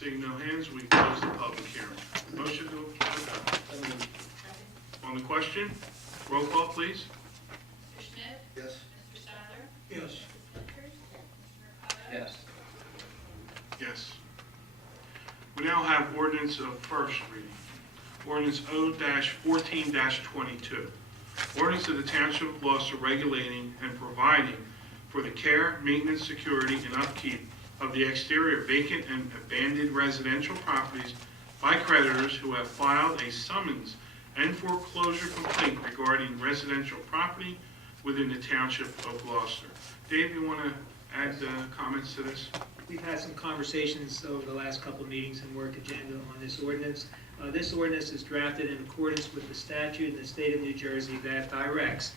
Seeing no hands, we close the public hearing. Motion to adopt. On the question, roll call, please. Mr. Schmidt? Yes. Mr. Sadler? Yes. Ms. Winters? Mr. Mercado? Yes. Yes. We now have ordinance of first reading. Ordinance O-14-22. Ordinance of the Township of Gloucester regulating and providing for the care, maintenance, security, and upkeep of the exterior vacant and abandoned residential properties by creditors who have filed a summons and foreclosure complaint regarding residential property within the Township of Gloucester. Dave, you want to add comments to this? We've had some conversations over the last couple of meetings and work agenda on this ordinance. This ordinance is drafted in accordance with the statute in the state of New Jersey that directs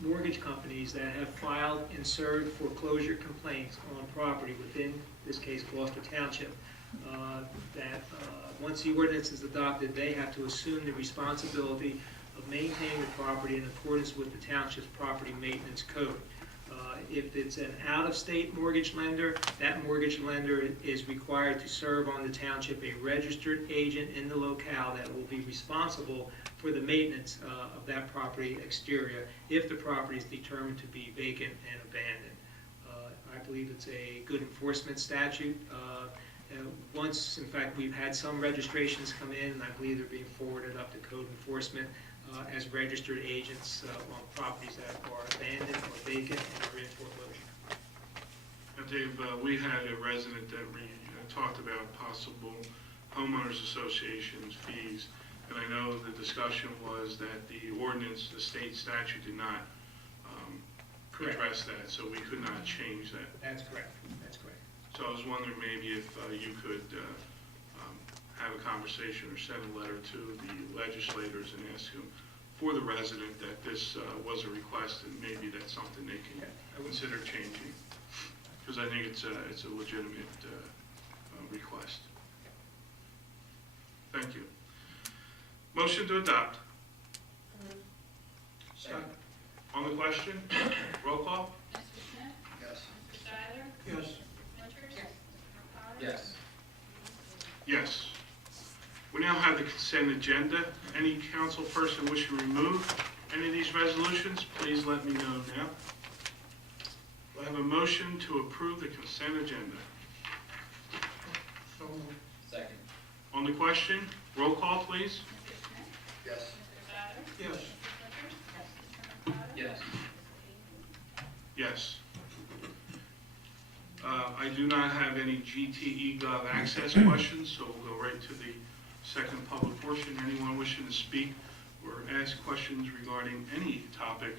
mortgage companies that have filed and served foreclosure complaints on property within, this case, Gloucester Township, that once the ordinance is adopted, they have to assume the responsibility of maintaining the property in accordance with the township's property maintenance code. If it's an out-of-state mortgage lender, that mortgage lender is required to serve on the township a registered agent in the locale that will be responsible for the maintenance of that property exterior if the property is determined to be vacant and abandoned. I believe it's a good enforcement statute. Once, in fact, we've had some registrations come in, and I believe they're being forwarded up to code enforcement as registered agents on properties that are abandoned or vacant and are in foreclosure. Now, Dave, we had a resident that talked about possible homeowners associations fees, and I know the discussion was that the ordinance, the state statute did not address that, so we could not change that. That's correct. That's correct. So I was wondering maybe if you could have a conversation or send a letter to the legislators and ask them for the resident that this was a request, and maybe that's something they can consider changing, because I think it's a legitimate request. Thank you. Motion to adopt. Second. On the question, roll call. Mr. Schmidt? Yes. Mr. Sadler? Yes. Ms. Winters? Mr. Mercado? Yes. Yes. We now have the consent agenda. Any council person wishing to remove any of these resolutions, please let me know now. Do I have a motion to approve the consent agenda? Second. On the question, roll call, please. Mr. Schmidt? Yes. Mr. Sadler? Yes. Ms. Winters? Mr. Mercado? Yes. Yes. I do not have any GTE Gov access questions, so we'll go right to the second public portion. Anyone wishing to speak or ask questions regarding any topic,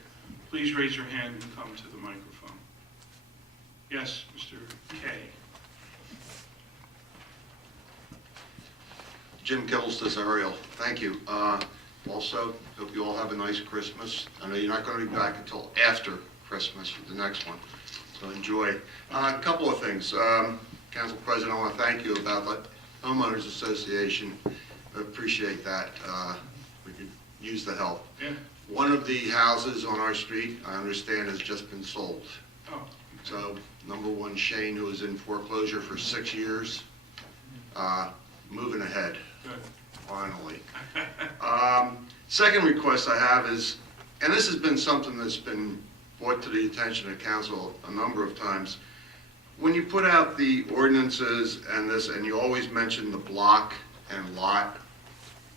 please raise your hand and come to the microphone. Yes, Mr. Kay. Jim Kills, this aerial. Thank you. Also, hope you all have a nice Christmas. I know you're not going to be back until after Christmas for the next one, so enjoy. A couple of things. Council President, I want to thank you about the Homeowners Association. I appreciate that. We could use the help. Yeah. One of the houses on our street, I understand, has just been sold. Oh, So, number one, Shane, who was in foreclosure for 6 years, moving ahead. good. Finally. Second request I have is, and this has been something that's been brought to the attention of council a number of times, when you put out the ordinances and this, and you always mention the block and lot,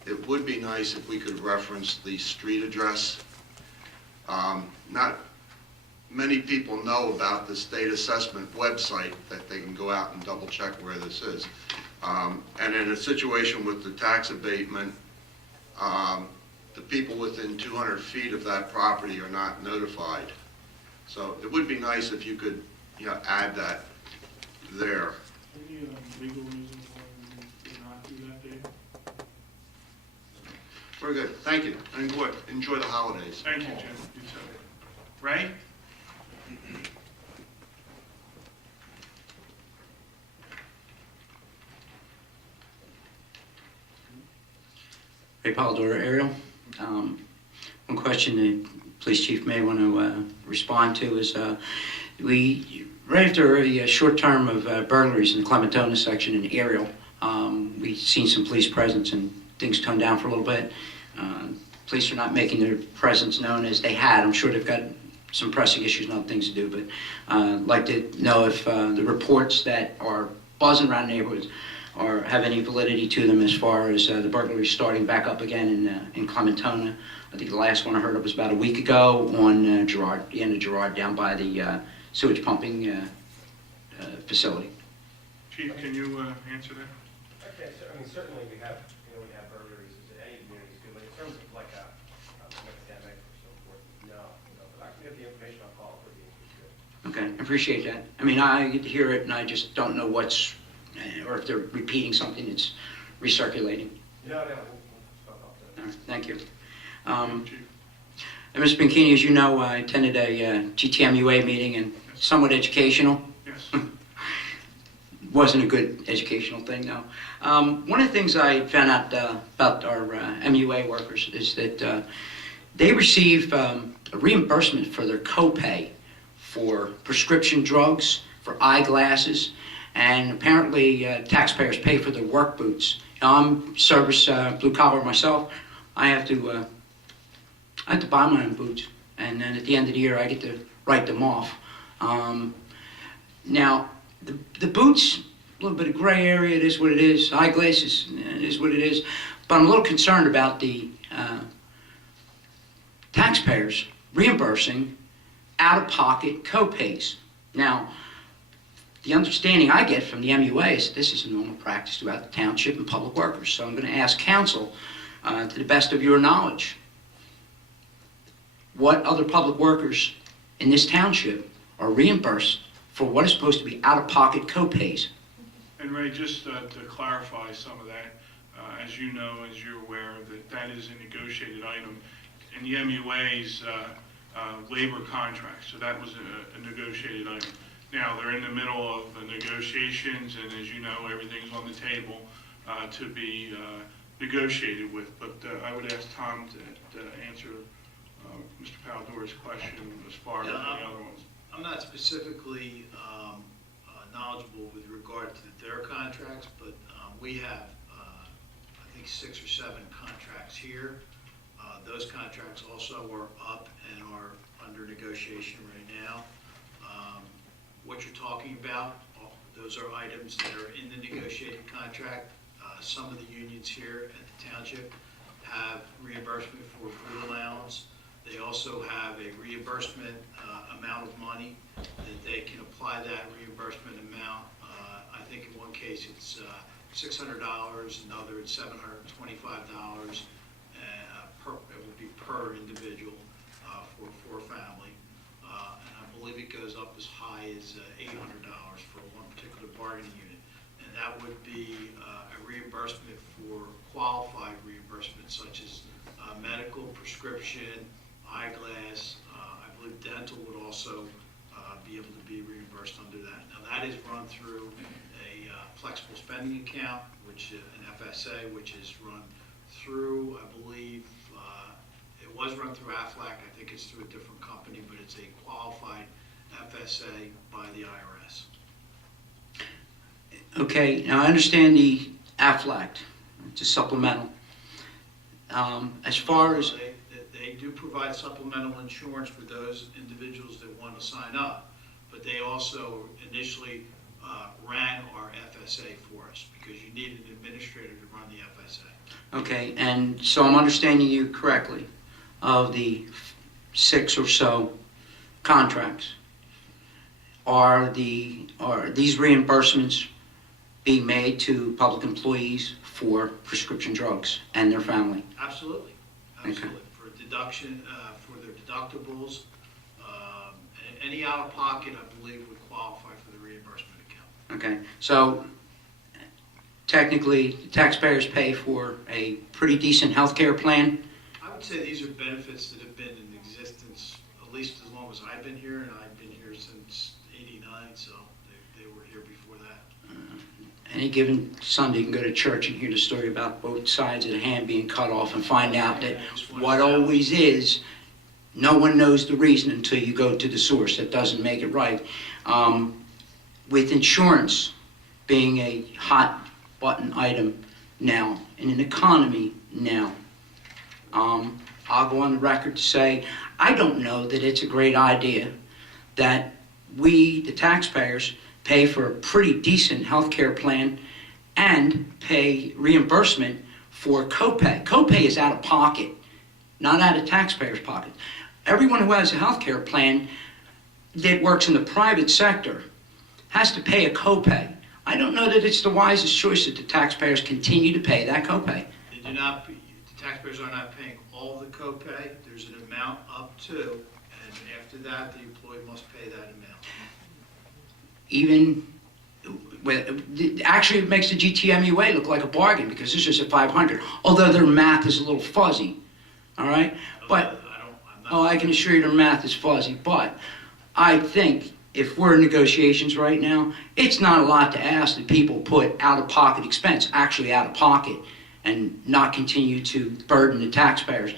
it would be nice if we could reference the street address. Not many people know about the state assessment website that they can go out and double check where this is. And in a situation with the tax abatement, the people within 200 feet of that property are not notified. So it would be nice if you could, add that there. Any legal reasons why we did not do that, Dave? Very good, thank you. Enjoy the holidays. Thank you, Jim. You too. Ray? Ray Polidoro, Ariel. One question the police chief may want to respond to is we Right after a short term of burglaries in the Clementona section in Ariel, we've seen some police presence and things toned down for a little bit. Police are not making their presence known as they had. I'm sure they've got some pressing issues and other things to do, but I'd like to know if the reports that are buzzing around neighborhoods have any validity to them as far as the burglary starting back up again in Clementona. I think the last one I heard of was about a week ago on Girard, the end of Girard, down by the sewage pumping facility. Chief, can you answer that? Okay, so, I mean, certainly we have burglaries as any communities do, but in terms of like an epidemic or so forth, no, but I can get the information on call for you. Okay, I appreciate that. I mean, I get to hear it, and I just don't know what's, or if they're repeating something that's recirculating. No, we'll talk about that. All right, thank you. Chief? And Mr. Bianchini, as you know, I attended a GTMUA meeting and somewhat educational. Yes. Wasn't a good educational thing, though. One of the things I found out about our MUA workers is that they receive a reimbursement for their copay for prescription drugs, for eyeglasses, and apparently taxpayers pay for their work boots. Now, I'm service blue collar myself. I have to buy my own boots, and then at the end of the year, I get to write them off. Now, the boots, a little bit of gray area, it is what it is. Eyeglasses, it is what it is. But I'm a little concerned about the taxpayers reimbursing out-of-pocket copays. Now, the understanding I get from the MUA is that this is a normal practice throughout the township and public workers. So I'm going to ask council, to the best of your knowledge, what other public workers in this township are reimbursed for what is supposed to be out-of-pocket copays. And Ray, just to clarify some of that, as you know, as you're aware, that is a negotiated item in the MUA's labor contract. So that was a negotiated item. Now, they're in the middle of the negotiations, and as you know, everything's on the table to be negotiated with. But I would ask Tom to answer Mr. Paldor's question as far as the other ones. I'm not specifically knowledgeable with regard to their contracts, but we have, I think, 6 or 7 contracts here. Those contracts also are up and are under negotiation right now. What you're talking about, those are items that are in the negotiated contract. Some of the unions here at the township have reimbursement for food allowance. They also have a reimbursement amount of money that they can apply that reimbursement amount. I think in one case it's $600, another it's $725. It would be per individual for a family. And I believe it goes up as high as $800 for one particular bargaining unit. And that would be a reimbursement for qualified reimbursement such as medical, prescription, eyeglass. I believe dental would also be able to be reimbursed under that. Now that is run through a flexible spending account, which an FSA, which is run through, I believe, it was run through AFLAC. I think it's through a different company, but it's a qualified FSA by the IRS. Okay, now I understand the AFLAC, it's a supplemental. As far as, They do provide supplemental insurance for those individuals that want to sign up, but they also initially ran our FSA for us because you need an administrator to run the FSA. okay, and so I'm understanding you correctly, of the 6 or so contracts, are these reimbursements being made to public employees for prescription drugs and their family? Absolutely, absolutely. For deduction, for their deductibles, any out-of-pocket, I believe, would qualify for the reimbursement account. Okay, so technically, taxpayers pay for a pretty decent health care plan? I would say these are benefits that have been in existence at least as long as I've been here, and I've been here since '89, so they were here before that. Any given Sunday, you can go to church and hear the story about both sides of the hand being cut off and find out that what always is, no one knows the reason until you go to the source. That doesn't make it right. With insurance being a hot button item now, in an economy now, I'll go on the record to say, I don't know that it's a great idea that we, the taxpayers, pay for a pretty decent health care plan and pay reimbursement for copay. Copay is out of pocket, not out of taxpayers' pocket. Everyone who has a health care plan that works in the private sector has to pay a copay. I don't know that it's the wisest choice that the taxpayers continue to pay that copay. They do not, the taxpayers are not paying all the copay. There's an amount up to, and after that, the employee must pay that amount. Even, actually it makes the GTMUA look like a bargain because this is at 500, although their math is a little fuzzy, all right? But, I can assure you their math is fuzzy, but I think if we're in negotiations right now, it's not a lot to ask that people put out-of-pocket expense, actually out of pocket, and not continue to burden the taxpayers.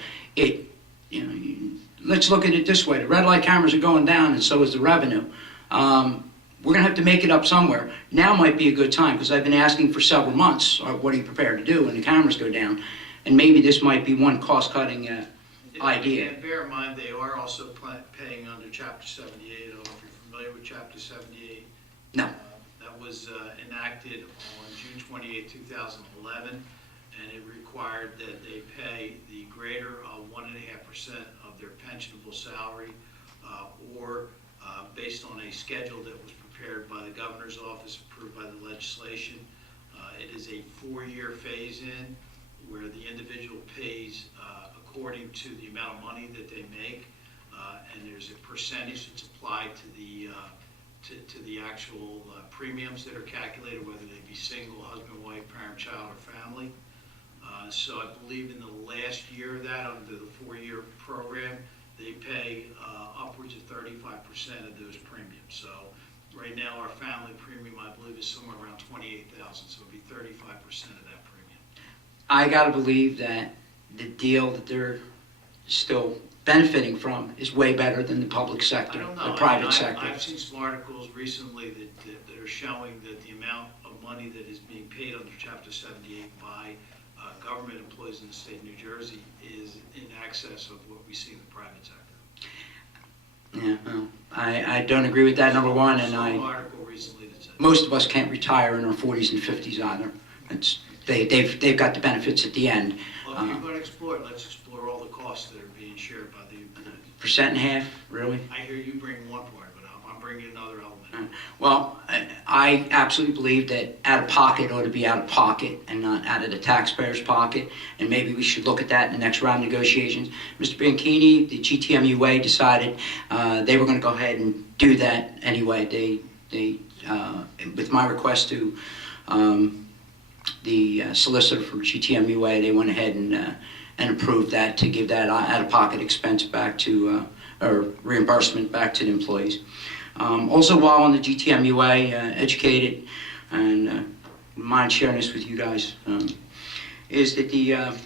Let's look at it this way. The red light cameras are going down and so is the revenue. We're going to have to make it up somewhere. Now might be a good time because I've been asking for several months, what are you prepared to do when the cameras go down? And maybe this might be one cost-cutting idea. And bear in mind, they are also paying under Chapter 78. I don't know if you're familiar with Chapter 78. No. That was enacted on June 28, 2011, and it required that they pay the greater 1.5% of their pensionable salary or based on a schedule that was prepared by the governor's office, approved by the legislation. It is a 4-year phase-in where the individual pays according to the amount of money that they make, and there's a percentage that's applied to the actual premiums that are calculated, whether they be single, husband, wife, parent, child, or family. So I believe in the last year of that, under the 4-year program, they pay upwards of 35% of those premiums. So right now, our family premium, I believe, is somewhere around $28,000, so it would be 35% of that premium. I got to believe that the deal that they're still benefiting from is way better than the public sector, I don't know. the private I mean, sector. I've seen some articles recently that are showing that the amount of money that is being paid under Chapter 78 by government employees in the state of New Jersey is in excess of what we see in the private sector. Yeah, well, I don't agree with that, number one, and Some article recently that said. most of us can't retire in our 40s and 50s either. They've got the benefits at the end. Well, if you're going to explore it, let's explore all the costs that are being shared by the employees. 1.5%, really? I hear you bring one part, but I'm bringing another element. Well, I absolutely believe that out of pocket ought to be out of pocket and not out of the taxpayer's pocket, and maybe we should look at that in the next round of negotiations. Mr. Bianchini, the GTMUA decided they were going to go ahead and do that anyway. They with my request to the solicitor for GTMUA, they went ahead and approved that to give that out-of-pocket expense back to, or reimbursement back to the employees. Also, while on the GTMUA, educated, and mind sharing this with you guys, is that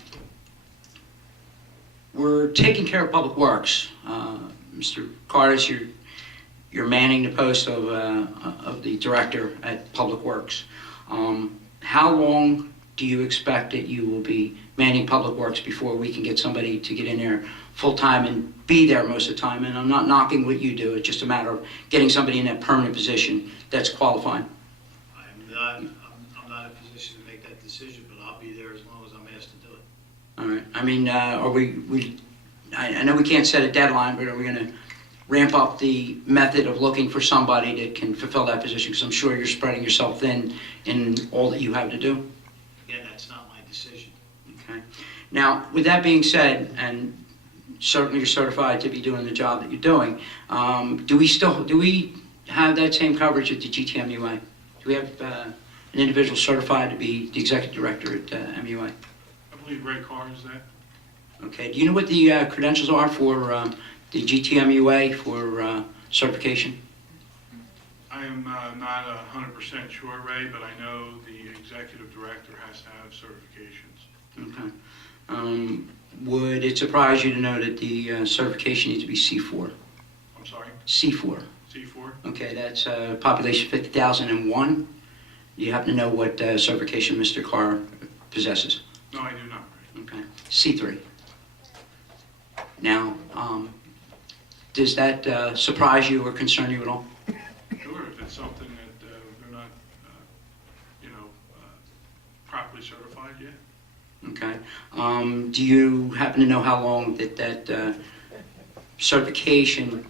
we're taking care of public works. Mr. Cardis, you're manning the post of the director at Public Works. How long do you expect that you will be manning Public Works before we can get somebody to get in there full-time and be there most of the time? And I'm not knocking what you do, it's just a matter of getting somebody in that permanent position that's qualified. I'm not in a position to make that decision, but I'll be there as long as I'm asked to do it. All right, I mean, are I know we can't set a deadline, but are we gonna ramp up the method of looking for somebody that can fulfill that position? Because I'm sure you're spreading yourself thin in all that you have to do. Again, that's not my decision. Okay. Now, with that being said, and certainly you're certified to be doing the job that you're doing, do we have that same coverage at the GTMUA? Do we have an individual certified to be the executive director at MUA? I believe Ray Carr is that. Okay. Do you know what the credentials are for the GTMUA for certification? I am not 100% sure, Ray, but I know the executive director has to have certifications. Okay. Would it surprise you to know that the certification needs to be C4? I'm sorry? C4, C4? Okay, that's population 50,001. You happen to know what certification Mr. Carr possesses? No, I do not. Okay. C3. Now, does that surprise you or concern you at all? Sure, if it's something that they're not, properly certified yet. Okay. Do you happen to know how long that certification,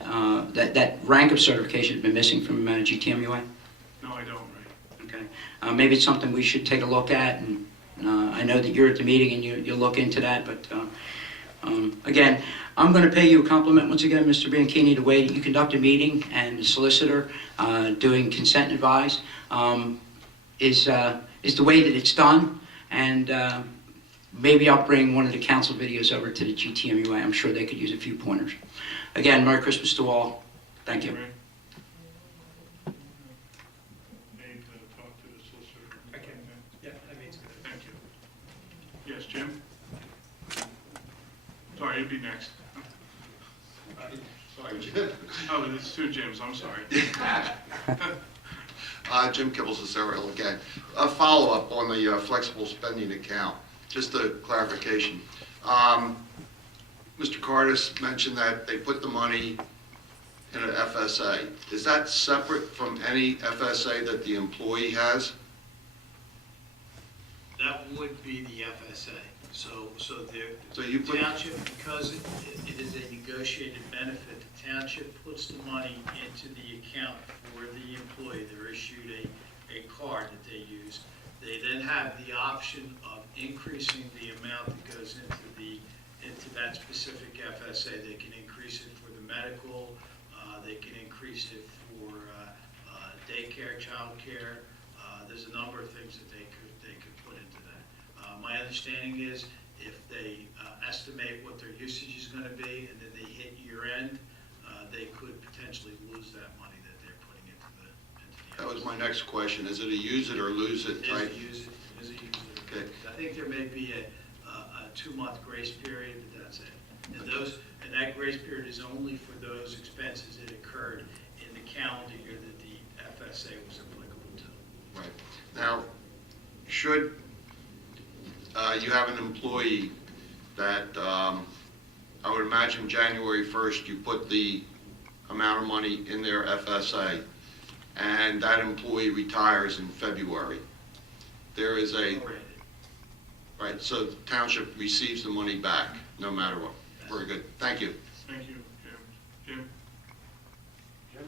that rank of certification has been missing from GTMUA? No, I don't, Ray. Okay. Maybe it's something we should take a look at, and I know that you're at the meeting and you'll look into that, but again, I'm going to pay you a compliment once again, Mr. Bianchini, the way that you conduct a meeting and the solicitor doing consent and advise is the way that it's done, and maybe I'll bring one of the council videos over to the GTMUA. I'm sure they could use a few pointers. Again, Merry Christmas to all. Thank you. Ray? Need to talk to the solicitor. I can. Yeah, I made some. Thank you. Yes, Jim? Sorry, you'd be next. Sorry, Jim. Oh, it's two Jims, I'm sorry. Jim Kibbles, Cicero again. A follow-up on the flexible spending account, just a clarification. Mr. Cardis mentioned that they put the money in an FSA. Is that separate from any FSA that the employee has? That would be the FSA. So So you the put, township, because it is a negotiated benefit, the township puts the money into the account for the employee. They're issued a card that they use. They then have the option of increasing the amount that goes into that specific FSA. They can increase it for the medical, they can increase it for daycare, childcare. There's a number of things that they could put into that. My understanding is if they estimate what their usage is going to be and then they hit year end, they could potentially lose that money that they're putting into the that was my next question. Is it a use it or lose it type? Is a use it. Okay. I think there may be a 2-month grace period, but that's it. And that grace period is only for those expenses that occurred in the calendar year that the FSA was applicable to. Right. Now, should you have an employee that, I would imagine January 1st, you put the amount of money in their FSA, and that employee retires in February. There is a, Prorated. right, so the township receives the money back, no matter what. Very good. Thank you. Thank you, Jim. Jim?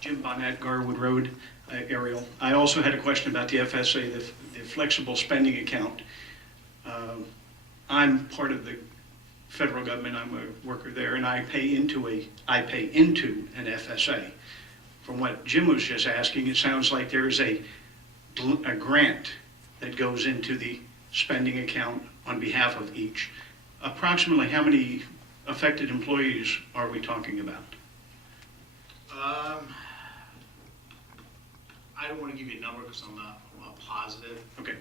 Jim Bonnet, Garwood Road, Ariel. I also had a question about the FSA, the flexible spending account. I'm part of the federal government, I'm a worker there, and I pay into an FSA. From what Jim was just asking, it sounds like there's a grant that goes into the spending account on behalf of each. Approximately how many affected employees are we talking about? I don't want to give you a number because I'm not positive. Okay.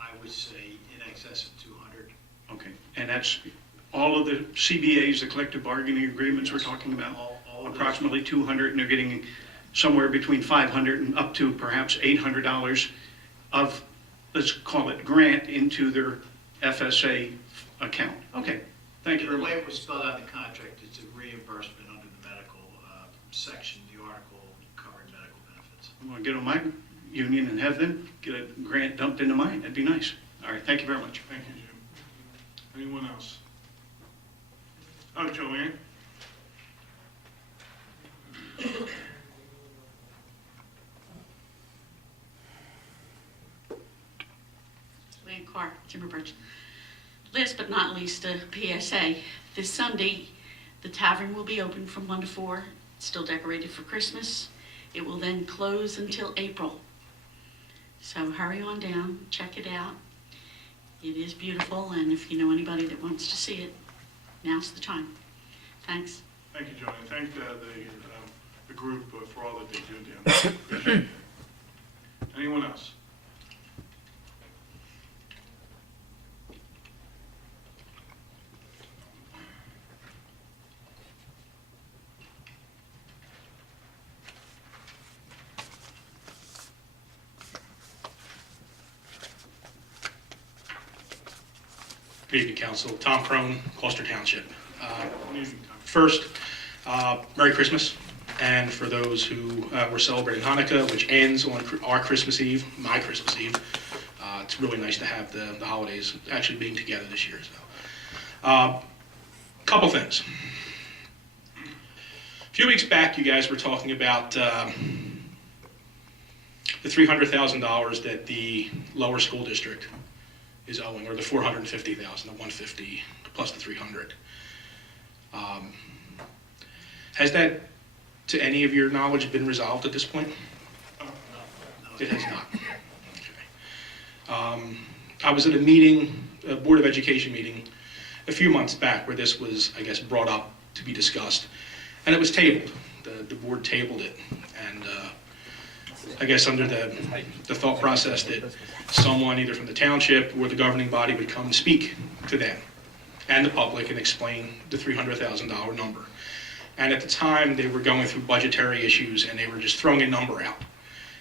I would say in excess of 200. Okay, and that's all of the CBAs, the collective bargaining agreements we're talking about? All of those. Approximately 200, and they're getting somewhere between $500 and up to perhaps $800 of, let's call it, grant into their FSA account. Okay, thank you very The way much. it was spelled out in the contract, it's a reimbursement under the medical section, the article covering medical benefits. I'm gonna get on my union and have them get a grant dumped into mine, that'd be nice. All right, thank you very much. Thank you, Jim. Anyone else? Oh, Joanne? Joanne Carr, Timber Birch. Last but not least, a PSA. This Sunday, the tavern will be open from 1 to 4, still decorated for Christmas. It will then close until April. So hurry on down, check it out. It is beautiful, and if you know anybody that wants to see it, now's the time. Thanks. Thank you, Joanne. Thank the group for all that they do down there. Appreciate it. Anyone else? Good evening, Council. Tom Crone, Gloucester Township. Good evening, Tom. First, Merry Christmas, and for those who were celebrating Hanukkah, which ends on our Christmas Eve, my Christmas Eve, it's really nice to have the holidays actually being together this year. So, couple things. A few weeks back, you guys were talking about the $300,000 that the lower school district is owing, or the $450,000, the $150 plus the $300. Has that, to any of your knowledge, been resolved at this point? It has not. Okay. I was at a meeting, a Board of Education meeting, a few months back where this was, I guess, brought up to be discussed, and it was tabled. The board tabled it, and I guess under the thought process that someone either from the township or the governing body would come and speak to them and the public and explain the $300,000 number. And at the time, they were going through budgetary issues and they were just throwing a number out.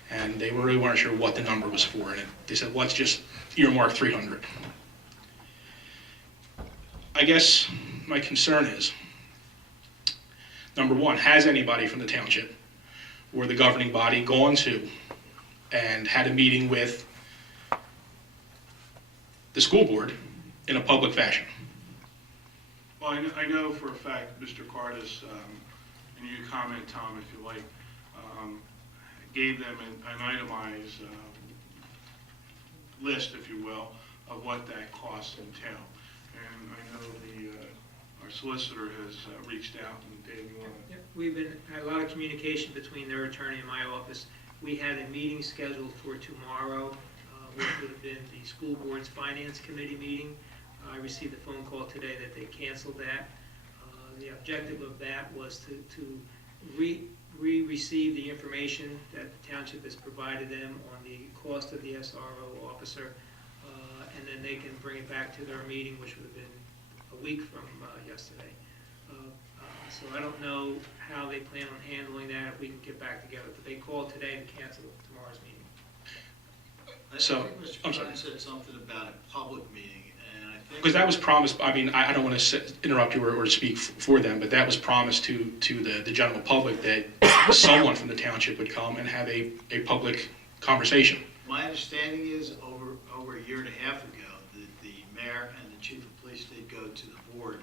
And they really weren't sure what the number was for. And they said, let's just earmark 300. I guess my concern is, number one, has anybody from the township or the governing body gone to and had a meeting with the school board in a public fashion? Well, I know for a fact, Mr. Cardis, and you comment, Tom, if you like, gave them an itemized list, if you will, of what that costs entail. And I know our solicitor has reached out, and Dave, you want to? Yep, we've had a lot of communication between their attorney and my office. We had a meeting scheduled for tomorrow, which would have been the school board's finance committee meeting. I received a phone call today that they canceled that. The objective of that was to receive the information that the township has provided them on the cost of the SRO officer, and then they can bring it back to their meeting, which would have been a week from yesterday. So I don't know how they plan on handling that, if we can get back together. But they called today to cancel tomorrow's meeting. So, I think Mr. I'm sorry. Klein said something about a public meeting, and I think... Because that was promised, I mean, I don't want to interrupt you or speak for them, but that was promised to the general public that someone from the township would come and have a public conversation. My understanding is over a year and a half ago, the mayor and the chief of police did go to the board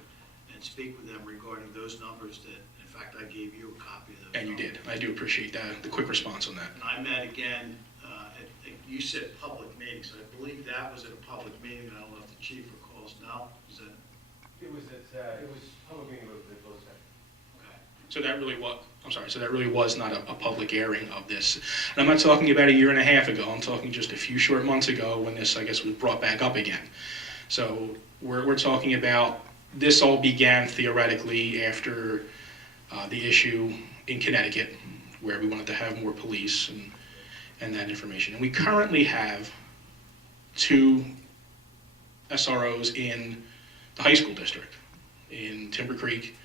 and speak with them regarding those numbers that, in fact, I gave you a copy of those. And you numbers. did. I do appreciate that, the quick response on that. And I met again, you said public meeting, so I believe that was at a public meeting. I don't know if the chief recalls now. Is that, It was public meeting with the closed session. okay. So that really was, I'm sorry, so that really was not a public airing of this. And I'm not talking about a year and a half ago. I'm talking just a few short months ago when this, I guess, was brought back up again. So we're talking about, this all began theoretically after the issue in Connecticut, where we wanted to have more police and that information. And we currently have 2 SROs in the high school district, in Timber Creek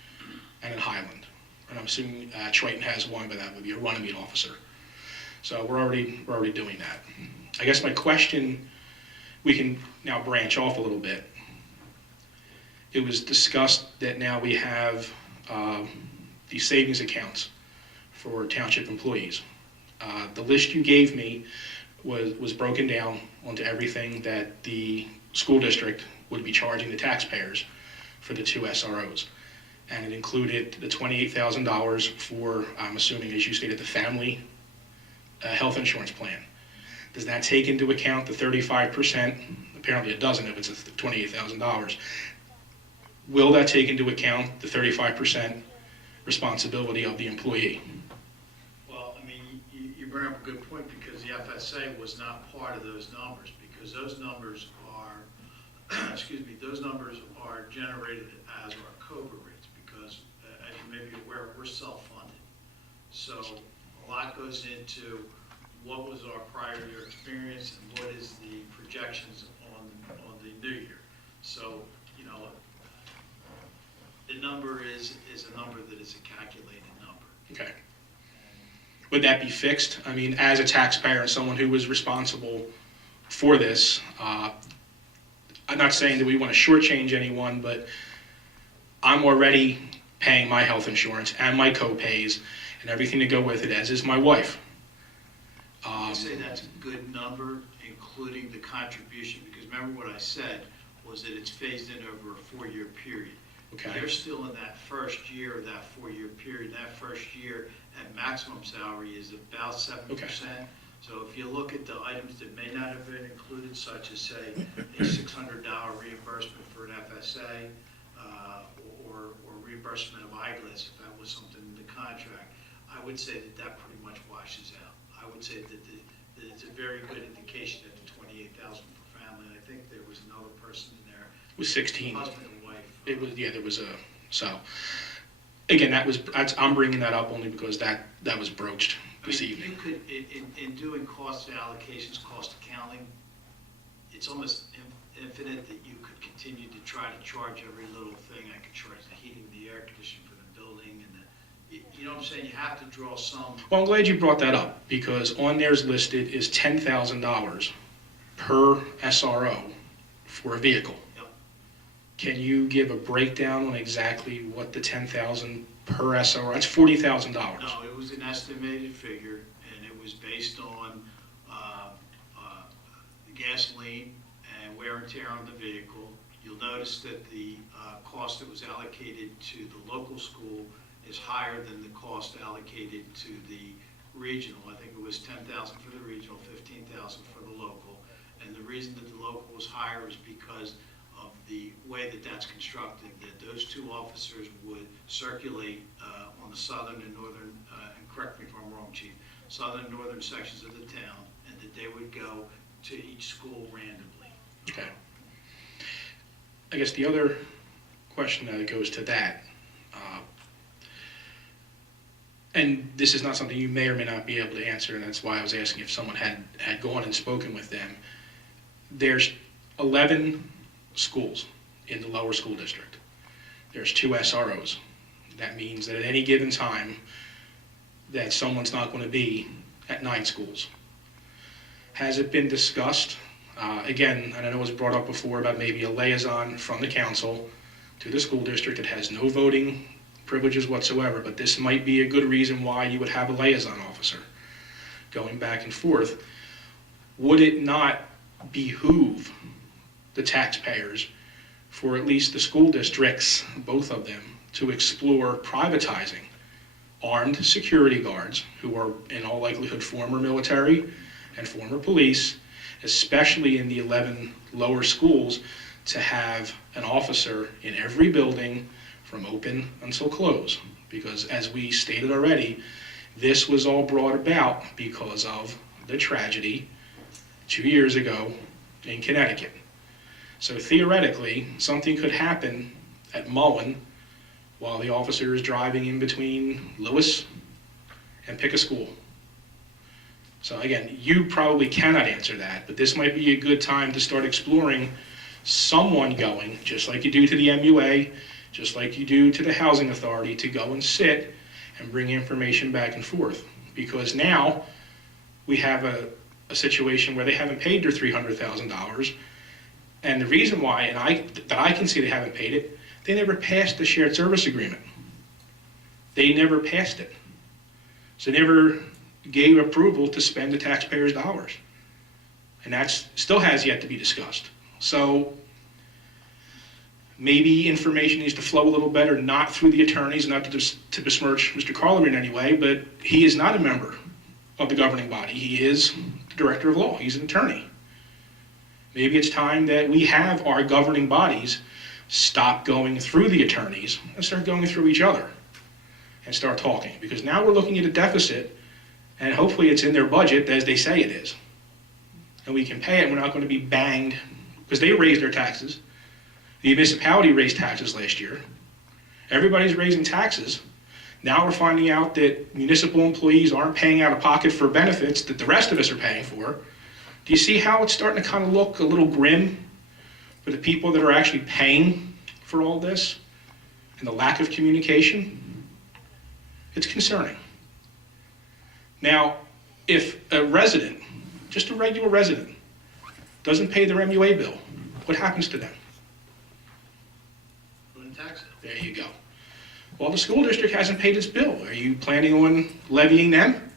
and in Highland. And I'm assuming Triton has one, but that would be a Runnymede officer. So we're already doing that. I guess my question, we can now branch off a little bit. It was discussed that now we have these savings accounts for township employees. The list you gave me was broken down onto everything that the school district would be charging the taxpayers for the 2 SROs. And it included the $28,000 for, I'm assuming, as you stated, the family health insurance plan. Does that take into account the 35%? Apparently it doesn't if it's $28,000. Will that take into account the 35% responsibility of the employee? Well, I mean, you bring up a good point, because the FSA was not part of those numbers, because those numbers are, excuse me, those numbers are generated as our COBRA rates, because as you may be aware, we're self-funded. So a lot goes into what was our prior year experience and what is the projections on the new year. So, you know, the number is a number that is a calculated number. Okay. Would that be fixed? I mean, as a taxpayer and someone who was responsible for this, I'm not saying that we want to shortchange anyone, but I'm already paying my health insurance and my co-pays and everything to go with it, as is my wife. I'd say that's a good number, including the contribution, because remember what I said, was that it's phased in over a 4-year period. Okay. They're still in that first year of that 4-year period. That first year at maximum salary is about 7%. Okay. So if you look at the items that may not have been included, such as, say, a $600 reimbursement for an FSA, or reimbursement of eyeglasses, if that was something in the contract, I would say that that pretty much washes out. I would say that it's a very good indication that the $28,000 per family, and I think there was another person in there, It was 16. husband and wife. It was, yeah, there was so. Again, I'm bringing that up only because that was broached this evening. You could, in doing cost allocations, cost accounting, it's almost infinite that you could continue to try to charge every little thing. I could charge the heating, the air conditioning for the building, and you know what I'm saying? You have to draw some. Well, I'm glad you brought that up, because on theirs listed is $10,000 per SRO for a vehicle. Yep. Can you give a breakdown on exactly what the $10,000 per SRO? That's $40,000. No, it was an estimated figure, and it was based on gasoline and wear and tear on the vehicle. You'll notice that the cost that was allocated to the local school is higher than the cost allocated to the regional. I think it was $10,000 for the regional, $15,000 for the local. And the reason that the local was higher is because of the way that that's constructed, that those two officers would circulate on the southern and northern, and correct me if I'm wrong, Chief, southern and northern sections of the town, and that they would go to each school randomly. Okay. I guess the other question that goes to that, and this is not something you may or may not be able to answer, and that's why I was asking if someone had gone and spoken with them. There's 11 schools in the lower school district. There's 2 SROs. That means that at any given time, that someone's not going to be at 9 schools. Has it been discussed? Again, and I know it was brought up before about maybe a liaison from the council to the school district that has no voting privileges whatsoever, but this might be a good reason why you would have a liaison officer going back and forth. Would it not behoove the taxpayers for at least the school districts, both of them, to explore privatizing armed security guards who are in all likelihood former military and former police, especially in the 11 lower schools, to have an officer in every building from open until close? Because as we stated already, this was all brought about because of the tragedy 2 years ago in Connecticut. So theoretically, something could happen at Mullen while the officer is driving in between Lewis and pick a school. So again, you probably cannot answer that, but this might be a good time to start exploring someone going, just like you do to the MUA, just like you do to the Housing Authority, to go and sit and bring information back and forth. Because now we have a situation where they haven't paid their $300,000, and the reason why, and I can see they haven't paid it, they never passed the shared service agreement. They never passed it. So they never gave approval to spend the taxpayers' dollars. And that still has yet to be discussed. So maybe information needs to flow a little better, not through the attorneys, not to besmirch Mr. Carler in any way, but he is not a member of the governing body. He is the director of law. He's an attorney. Maybe it's time that we have our governing bodies stop going through the attorneys and start going through each other and start talking. Because now we're looking at a deficit, and hopefully it's in their budget as they say it is. And we can pay it. We're not going to be banged because they raised their taxes. The municipality raised taxes last year. Everybody's raising taxes. Now we're finding out that municipal employees aren't paying out of pocket for benefits that the rest of us are paying for. Do you see how it's starting to kind of look a little grim for the people that are actually paying for all this and the lack of communication? It's concerning. Now, if a resident, just a regular resident, doesn't pay their MUA bill What happens to them? Wouldn't tax it. There you go. Well, the school district hasn't paid its bill. Are you planning on levying them?